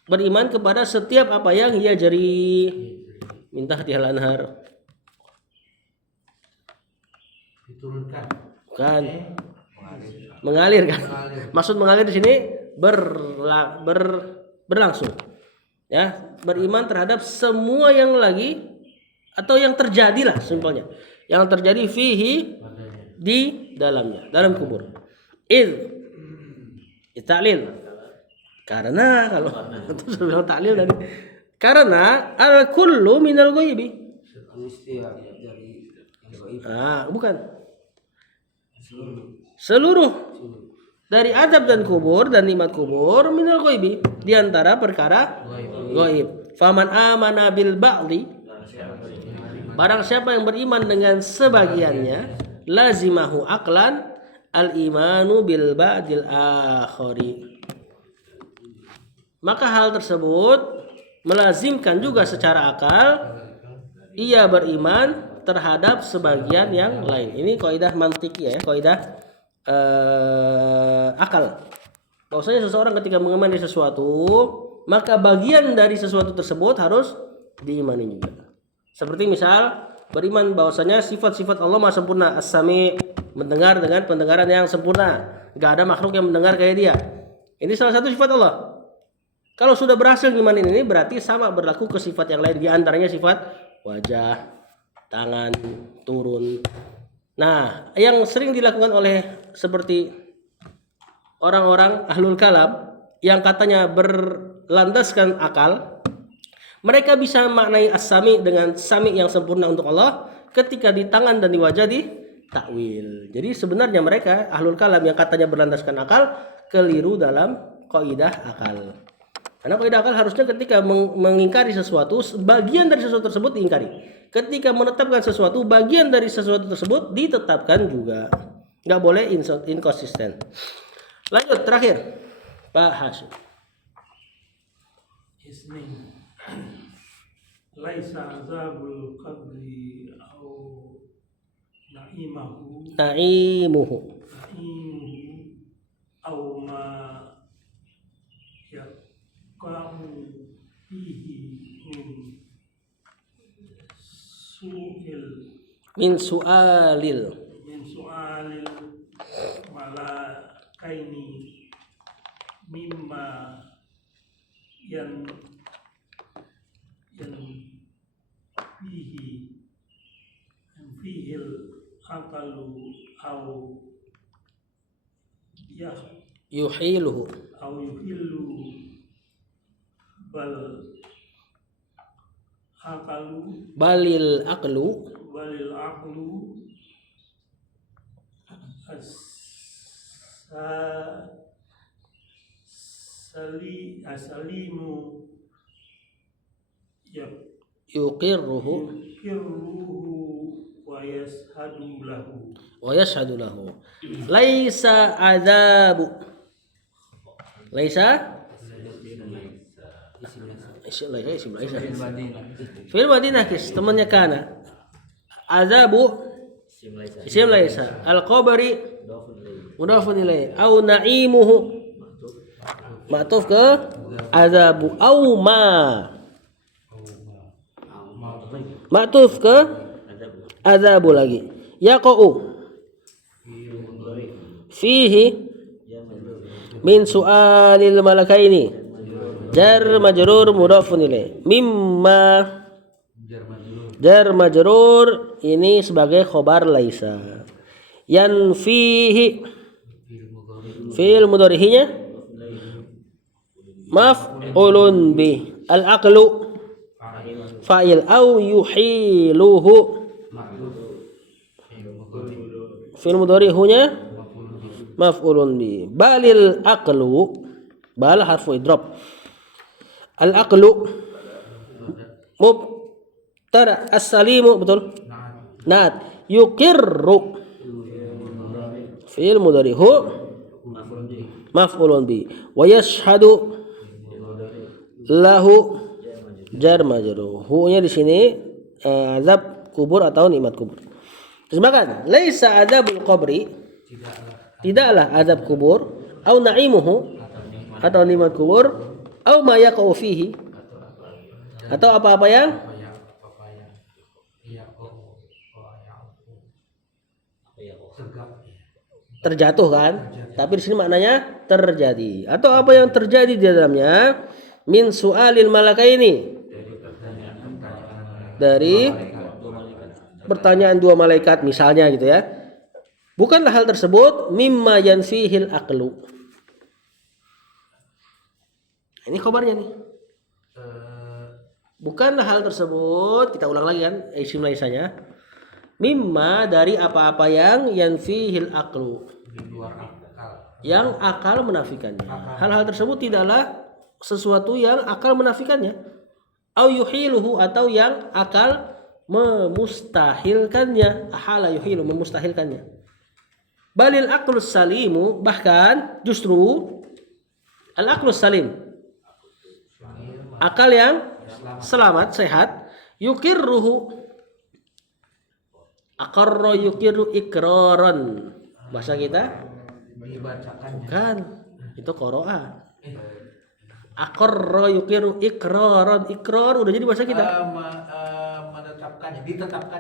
beriman kepada setiap apa yang yajri min tahtihal anhar. diturunkan Bukan mengalir mengalir kan? mengalir Maksud mengalir di sini berlangsung. Ya, beriman terhadap semua yang lagi atau yang terjadi lah simpelnya. Yang terjadi fihi padanya. di dalamnya, dalam kubur. Taklil. Karena kalau itu sudah bilang taklil tadi. Karena al kullu minal ghaibi. Setiap dari yang gaib Bukan. seluruh Seluruh dari azab dan kubur dan nikmat kubur minal ghaibi, di antara perkara ghaib. Faman amana bil ba'di, barang siapa yang beriman dengan sebagiannya, lazimahu aqlan al imanu bil ba'dil akhari. Maka hal tersebut melazimkan juga secara akal ia beriman terhadap sebagian yang lain. Ini kaidah mantiki ya, kaidah akal. Bahwasanya seseorang ketika mengimani sesuatu, maka bagian dari sesuatu tersebut harus diimani juga. Seperti misal beriman bahwasanya sifat-sifat Allah Maha sempurna, as-sami, mendengar dengan pendengaran yang sempurna. Gak ada makhluk yang mendengar kayak dia. Ini salah satu sifat Allah. Kalau sudah berhasil imanin ini berarti sama berlaku ke sifat yang lain, di antaranya sifat wajah, tangan, turun. Nah, yang sering dilakukan oleh seperti orang-orang ahlul kalam yang katanya berlandaskan akal, mereka bisa maknai as-sami dengan sami yang sempurna untuk Allah ketika di tangan dan di wajah di takwil. Jadi sebenarnya mereka ahlul kalam yang katanya berlandaskan akal keliru dalam kaidah akal. Karena kaidah akal harusnya ketika mengingkari sesuatu, bagian dari sesuatu tersebut diingkari. Ketika menetapkan sesuatu, bagian dari sesuatu tersebut ditetapkan juga. Nggak boleh inkonsisten. Lanjut terakhir, Pak Hashim. Isnin laisa azabul qabri au na'imahu Na'imuhu. au ma yaqa'u fihi Min su'alil min su'alil malakaini mimma yang fihil aqalu au yuhiluhu. yuhillu bal aqalu Balil aqlu walil aqlu asalimu yuqirruhu yakirruhu wa yashhadu lahu. Laisa adzabu. Laisa Fil Madinah kis temannya kana. Azabu isim laisa. Al-qabri mudhafun ilaih. Au na'imuhu ma'tuf ke azabu au ma. Ma'tuf ke azabu lagi. Yaqa'u fihi min su'alil malakaini. Jar majrur mudhafun ilaih. Mimma jar majrur ini sebagai khobar laisa. Yan fihi fi'il mudhari'nya maf'ulun bi. Al aqlu fa'il au yuhiluhu fi'il mudhari'nya maf'ulun bi. Balil aqlu bal harfu idrab. Al aqlu mubtada as-salimu betul. Naat yuqirru fi'il mudhari' hu maf'ulun bi wa yashhadu lahu jar majrur. Hu-nya di sini azab kubur atau nikmat kubur. Terjemahkan, laisa adzabul qabri tidaklah azab kubur au na'imuhu atau nikmat kubur au ma yaqau fihi atau apa-apa yang iya tegak terjatuh kan, tapi di sini maknanya terjadi atau apa yang terjadi di dalamnya min su'alil malakaini dari pertanyaan dua malaikat misalnya gitu ya. Bukanlah hal tersebut mimma yanfihil aqlu. Ini khobarnya nih. Bukanlah hal tersebut, kita ulang lagi kan isim laisanya. Mimma dari apa-apa yang yanfihil aqlu. di luar akal. Yang akal menafikannya. Hal-hal tersebut tidaklah sesuatu yang akal menafikannya. Au yuhiluhu atau yang akal memustahilkannya. Ahala yuhilu memustahilkannya. Balil aqlus salimu, bahkan justru al aqlus salim, akal yang selamat sehat, yukirruhu, aqarra yukirru ikraran, bahasa kita Dibacakannya. bukan, itu qiraah. Aqarra yukirru ikraran, ikrar udah jadi bahasa kita.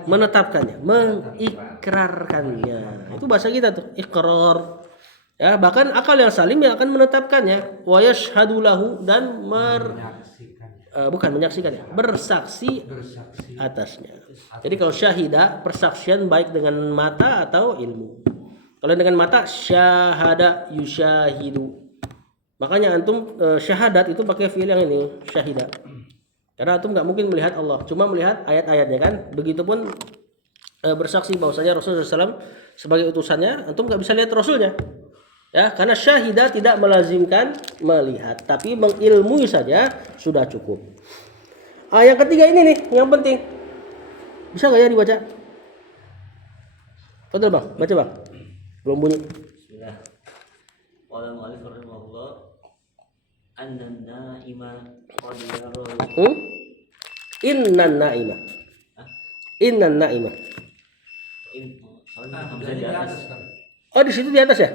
Menetapkannya, Mengikrarkannya, itu bahasa kita tuh, ikrar. Ya, bahkan akal yang salim yang akan menetapkannya, wa yashhadu lahu dan bukan menyaksikannya, bersaksi atasnya. Jadi kalau syahidah, persaksian baik dengan mata atau ilmu. Kalau dengan mata, syahada yusyahidu. Makanya antum syahadat itu pakai fiil yang ini, syahidah. Karena antum nggak mungkin melihat Allah, cuma melihat ayat-ayatnya kan. Begitupun bersaksi bahwasanya Rasulullah SAW sebagai utusannya, antum nggak bisa lihat Rasulnya. Ya, karena syahidah tidak melazimkan melihat, tapi mengilmui saja sudah cukup. Yang ketiga ini nih, yang penting. Bisa nggak ya dibaca? Betul bang, baca bang. Belum bunyi. Bismillah. Qala mu'allif rahimahullah anna naima qad yara Innan naimah. Innan naimah. Hamzah di atas. Oh di situ di atas ya?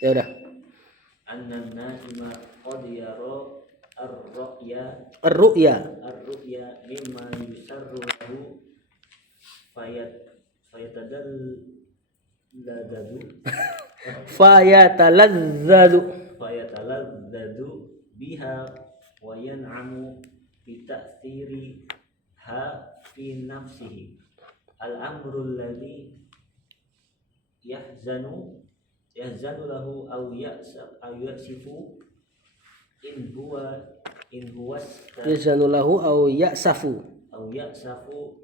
Ya udah. Anna naima qad yara ar-ra'ya Ar-ru'ya. mimma yusarru lahu fayatalazzadu biha wa yan'amu bi ta'thiriha fi nafsihi al-amru alladhi yahzanu lahu aw yasifu in huwa Yazanu lahu au ya'safu.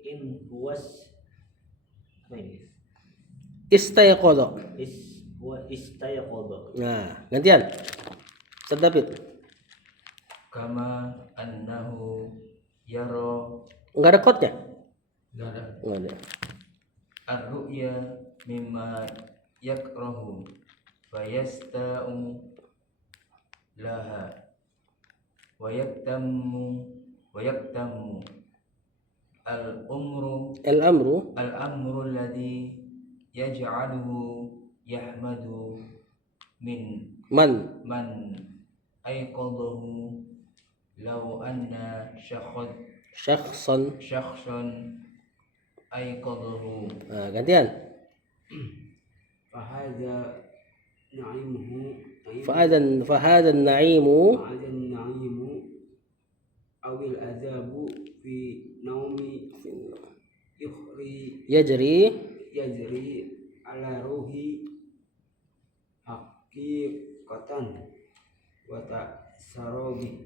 in huwas apa ini? Istayqadha. Istayqadha. Nah, gantian. Ustaz David. Kama annahu yara Enggak ada kotnya? enggak ada Enggak ada. ar-ru'ya mimma yakrahu fayasta'u laha wa yaktammu al-amru alladhi yaj'aluhu yahmadu man ayqadahu law anna syakhsan ayqadahu. Nah, gantian. Fahada na'imuhu Fahadha an-na'imu awil azabu fi naumi yajri ala ruhi haqiqatan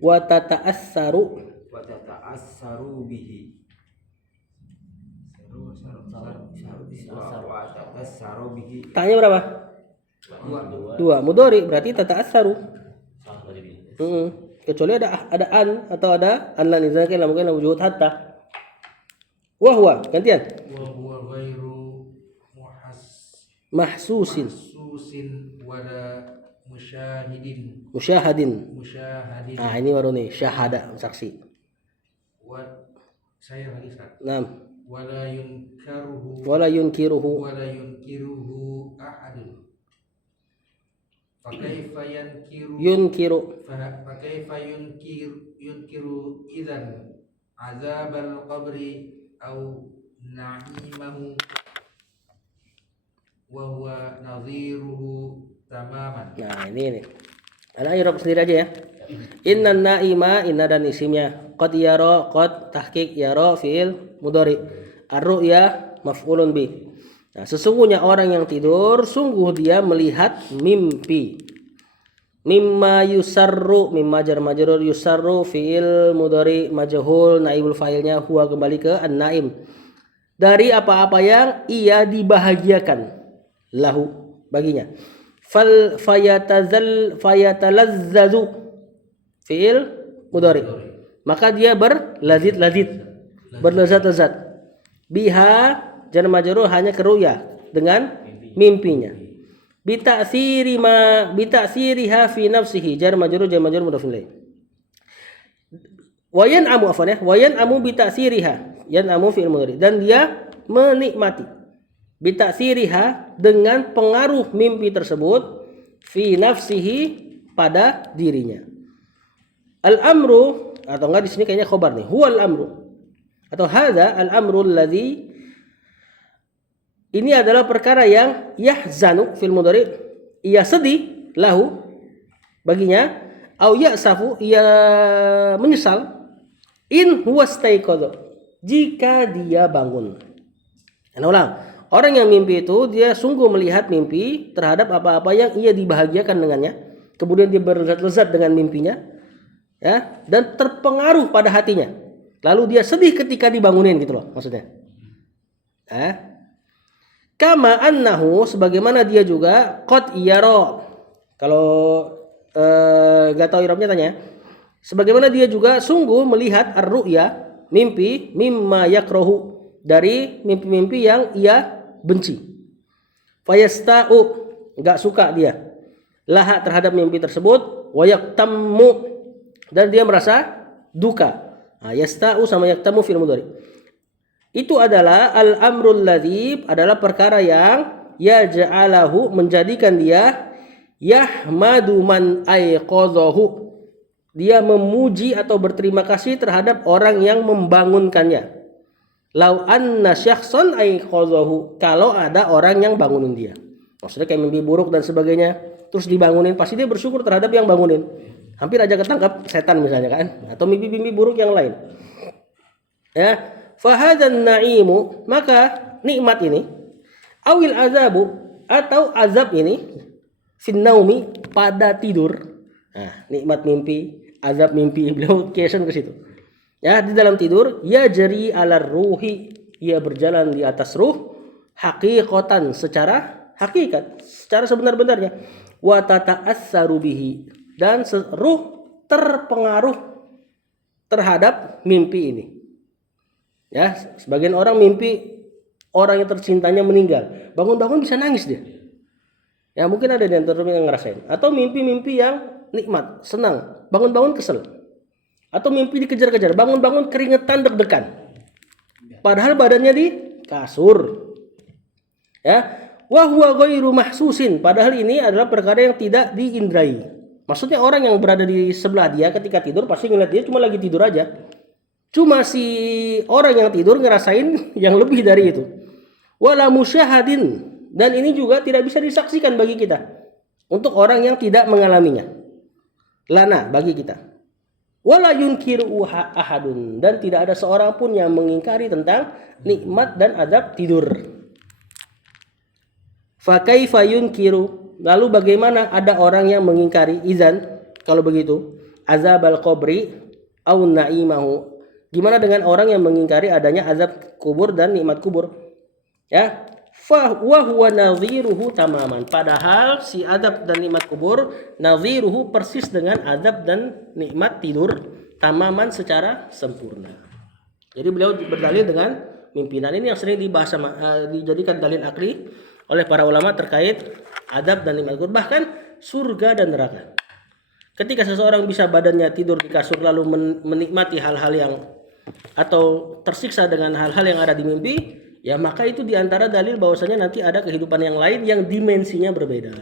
wa tata'assaru bihi tanya berapa? Dua. Mudhari berarti tata'assaru. Kecuali ada an atau ada lan izan kan mungkin wujud hatta. Wa huwa gantian. Wa huwa ghairu Mahsusin wala musyahadin. Ah ini baru nih syahada saksi. Saya lagi Ustaz. Naam. Wala yunkiruhu Wala yunkiruhu ahadun. fakaifa yankiru Yunkiru. fakaifa yunkiru idzan azabal qabri au na'imahu wa huwa nadhiruhu tamaman. Nah, ini. Ana i'rab sendiri aja ya. Innan naima, inna dan isimnya. Qad yara, qad tahqiq yara fi'il mudhari. Ar-ru'ya maf'ulun bi. Nah, sesungguhnya orang yang tidur sungguh dia melihat mimpi. Mimma yusarru, mimma jar majrur, yusarru fi'il mudhari majhul, naibul fa'ilnya huwa kembali ke an-naim. Dari apa-apa yang ia dibahagiakan lahu baginya. Fayatalazzazu fi'il mudhari. Maka dia berlazid-lazid, berlezat-lezat. Biha jar majrur hanya ke ru'ya dengan mimpinya. Bita'siriha fi nafsihi jar majrur mudhaf ilaih. Wayan amu afwan ya. Wayan amu bita'siriha. Yan amu fi'il mudhari. Dan dia menikmati. Bita'siriha dengan pengaruh mimpi tersebut fi nafsihi pada dirinya. Al-amru atau enggak di sini kayaknya khobar nih. Huwal amru. Atau hadza al-amru alladzi, ini adalah perkara yang yahzanu fil mudhari, ia sedih lahu baginya, au ya'safu ia menyesal, in huwa staiqadha jika dia bangun. Ulang, orang yang mimpi itu dia sungguh melihat mimpi terhadap apa-apa yang ia dibahagiakan dengannya, kemudian dia berlezat-lezat dengan mimpinya, ya, dan terpengaruh pada hatinya. Lalu dia sedih ketika dibangunin gitu loh maksudnya. Kama annahu, sebagaimana dia juga qad yara. Kalau enggak tahu i'rabnya tanya. Sebagaimana dia juga sungguh melihat ar-ru'ya, mimpi, mimma yakrahu, dari mimpi-mimpi yang ia benci. Fayasta'u, enggak suka dia. Laha terhadap mimpi tersebut, wa yaktammu, dan dia merasa duka. Yasta'u sama yaktamu fil mudhari. Itu adalah al-amrul ladzi, adalah perkara yang yaj'alahu, menjadikan dia yahmadu man aiqadhahu, dia memuji atau berterima kasih terhadap orang yang membangunkannya. Lau anna syakhsan aiqadhahu, kalau ada orang yang bangunin dia. Maksudnya kayak mimpi buruk dan sebagainya, terus dibangunin, pasti dia bersyukur terhadap yang bangunin. Hampir aja ketangkap setan misalnya kan, atau mimpi-mimpi buruk yang lain. Ya, fahadzan na'imu, maka nikmat ini, awil azabu, atau azab ini, fin naumi, pada tidur. Nah, nikmat mimpi, azab mimpi, beliau kiasan ke situ. Ya, di dalam tidur, ya jari ala ruhi, ia berjalan di atas ruh, haqiqatan, secara hakikat, secara sebenar-benarnya, wa tata'assaru bihi, dan ruh terpengaruh terhadap mimpi ini. Ya, sebagian orang mimpi orang yang tercintanya meninggal, bangun-bangun bisa nangis dia. Ya, mungkin ada di antara yang ngerasain. Atau mimpi-mimpi yang nikmat, senang, bangun-bangun kesel. Atau mimpi dikejar-kejar, bangun-bangun keringetan deg-degan. Padahal badannya di kasur. Ya, wa huwa ghairu mahsusin, padahal ini adalah perkara yang tidak diindrai. Maksudnya orang yang berada di sebelah dia ketika tidur pasti ngeliat dia cuma lagi tidur aja. Cuma si orang yang tidur ngerasain yang lebih dari itu. Wala musyahadin, dan ini juga tidak bisa disaksikan bagi kita untuk orang yang tidak mengalaminya. Lana, bagi kita. Wala yunkiru ahadun, dan tidak ada seorang pun yang mengingkari tentang nikmat dan adab tidur. Fa kaifa yunkiru, lalu bagaimana ada orang yang mengingkari izan, kalau begitu, azabal qabri au na'imahu, gimana dengan orang yang mengingkari adanya azab kubur dan nikmat kubur? Ya, fa huwa nadhiruhu tamaman, padahal si azab dan nikmat kubur nadhiruhu persis dengan azab dan nikmat tidur, tamaman secara sempurna. Jadi beliau berdalil dengan mimpinan ini yang sering dibahas dijadikan dalil akli oleh para ulama terkait adab dan nikmat kubur, bahkan surga dan neraka. Ketika seseorang bisa badannya tidur di kasur lalu menikmati hal-hal yang atau tersiksa dengan hal-hal yang ada di mimpi, ya maka itu diantara dalil bahwasanya nanti ada kehidupan yang lain yang dimensinya berbeda.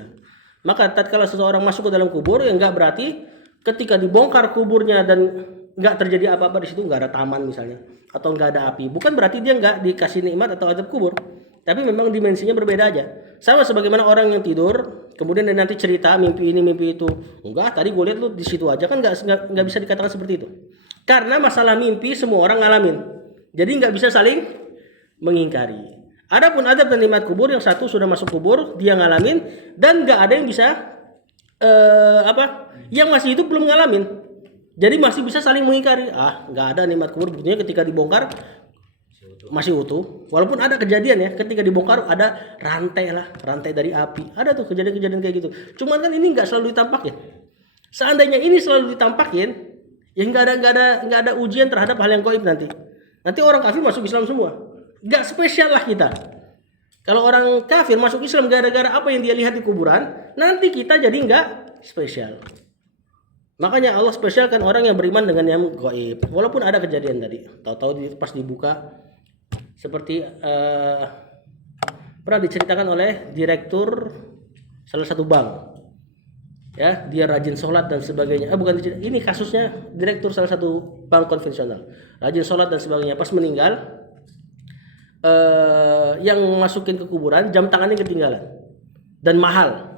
Maka tatkala seseorang masuk ke dalam kubur, ya enggak berarti ketika dibongkar kuburnya dan enggak terjadi apa-apa di situ, enggak ada taman misalnya, atau enggak ada api. Bukan berarti dia enggak dikasih nikmat atau azab kubur. Tapi memang dimensinya berbeda aja. Sama sebagaimana orang yang tidur, kemudian dia nanti cerita mimpi ini, mimpi itu. Enggak, tadi gue lihat lu di situ aja, kan enggak bisa dikatakan seperti itu. Karena masalah mimpi semua orang ngalamin. Jadi enggak bisa saling mengingkari. Adapun adab dan nikmat kubur, yang satu sudah masuk kubur, dia ngalamin, dan nggak ada yang bisa yang masih hidup belum ngalamin. Jadi masih bisa saling mengingkari. Nggak ada nikmat kubur, buktinya ketika dibongkar masih utuh. Walaupun ada kejadian ya, ketika dibongkar ada rantai dari api. Ada tuh kejadian-kejadian kayak gitu. Cuman kan ini nggak selalu ditampakin. Seandainya ini selalu ditampakin, ya nggak ada ujian terhadap hal yang gaib nanti. Nanti orang kafir masuk Islam semua. Gak spesial lah kita. Kalau orang kafir masuk Islam gara-gara apa yang dia lihat di kuburan, nanti kita jadi gak spesial. Makanya Allah spesialkan orang yang beriman dengan yang gaib. Walaupun ada kejadian tadi, tahu-tahu pas dibuka seperti pernah diceritakan oleh direktur salah satu bank. Ya, dia rajin sholat dan sebagainya. Ini kasusnya direktur salah satu bank konvensional. Rajin sholat dan sebagainya. Pas meninggal, yang masukin ke kuburan jam tangannya ketinggalan dan mahal,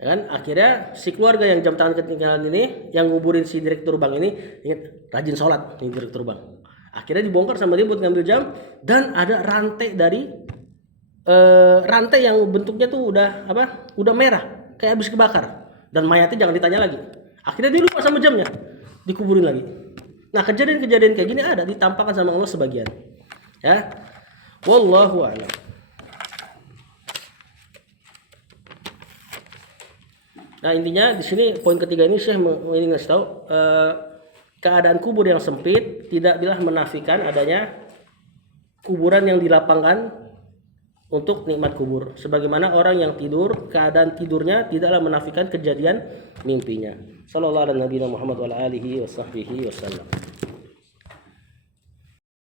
ya kan? Akhirnya si keluarga yang jam tangan ketinggalan ini, yang nguburin si direktur bank ini, ingat rajin sholat nih direktur bank. Akhirnya dibongkar sama dia buat ngambil jam, dan ada rantai dari rantai yang bentuknya tuh udah merah kayak habis kebakar, dan mayatnya jangan ditanya lagi. Akhirnya dia lupa sama jamnya, dikuburin lagi. Nah, kejadian-kejadian kayak gini ada ditampakkan sama Allah sebagian. Ya, wallahu a'lam. Nah, intinya di sini poin ketiga ini Syekh ingin ngasih tahu keadaan kubur yang sempit tidaklah menafikan adanya kuburan yang dilapangkan untuk nikmat kubur. Sebagaimana orang yang tidur, keadaan tidurnya tidaklah menafikan kejadian mimpinya. Sallallahu alaihi wasallam.